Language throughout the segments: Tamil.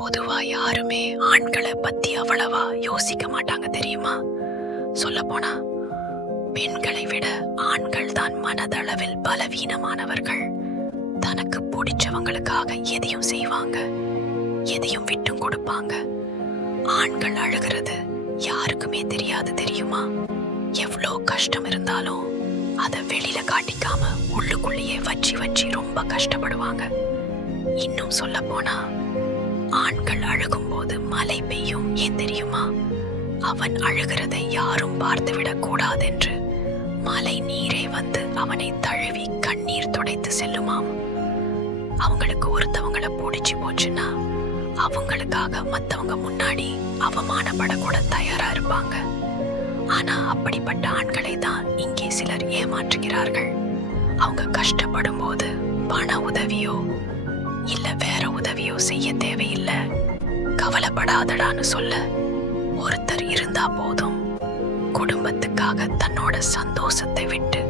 பொதுவா யாருமே ஆண்களை பத்தி அவ்வளவா யோசிக்க மாட்டாங்க தெரியுமா? சொல்ல போனா பெண்களை விட ஆண்கள் தான் மனதளவில் பலவீனமானவர்கள். தனக்கு பிடிச்சவங்களுக்காக எதையும் செய்வாங்க, எதையும் விட்டும் கொடுப்பாங்க. ஆண்கள் அழுகிறது யாருக்குமே தெரியாது தெரியுமா? எவ்வளோ கஷ்டம் இருந்தாலும் அதை வெளியில காட்டிக்காம உள்ளுக்குள்ளேயே வச்சு வச்சு ரொம்ப கஷ்டப்படுவாங்க. இன்னும் சொல்ல போனா ஆண்கள் அழுகும் போது மழை பெய்யும். ஏன் தெரியுமா? அவன் அழுகிறதை யாரும் பார்த்துவிடக் கூடாதென்று மழை நீரே வந்து அவனை தழுவி கண்ணீர் துடைத்து செல்லுமாம். அவங்களுக்கு ஒருத்தவங்களை பிடிச்சி போச்சுன்னா அவங்களுக்காக மத்தவங்க முன்னாடி அவமானப்படக்கூட தயாரா இருப்பாங்க. ஆனா அப்படிப்பட்ட ஆண்களை தான் இங்கே சிலர் ஏமாற்றுகிறார்கள். அவங்க கஷ்டப்படும் போது பண உதவியோ இல்ல வேற உதவியோ செய்ய தேவையில்லை, கவலைப்படாதடான்னு சொல்ல ஒருத்தர் இருந்தா போதும். குடும்பத்துக்காக தன்னோட சந்தோஷத்தை விட்டு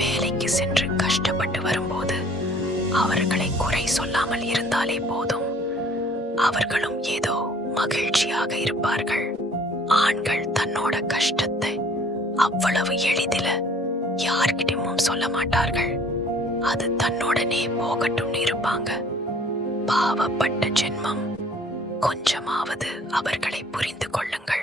வேலைக்கு சென்று கஷ்டப்பட்டு வரும்போது அவர்களை குறை சொல்லாமல் இருந்தாலே போதும். அவர்களும் ஏதோ மகிழ்ச்சியாக இருப்பார்கள். ஆண்கள் தன்னோட கஷ்டத்தை அவ்வளவு எளிதில யார்கிட்டயும் சொல்ல மாட்டார்கள். அது தன்னோடனே போகட்டும் இருப்பாங்க. பாவப்பட்ட ஜென்மம். கொஞ்சமாவது அவர்களை புரிந்து கொள்ளுங்கள்.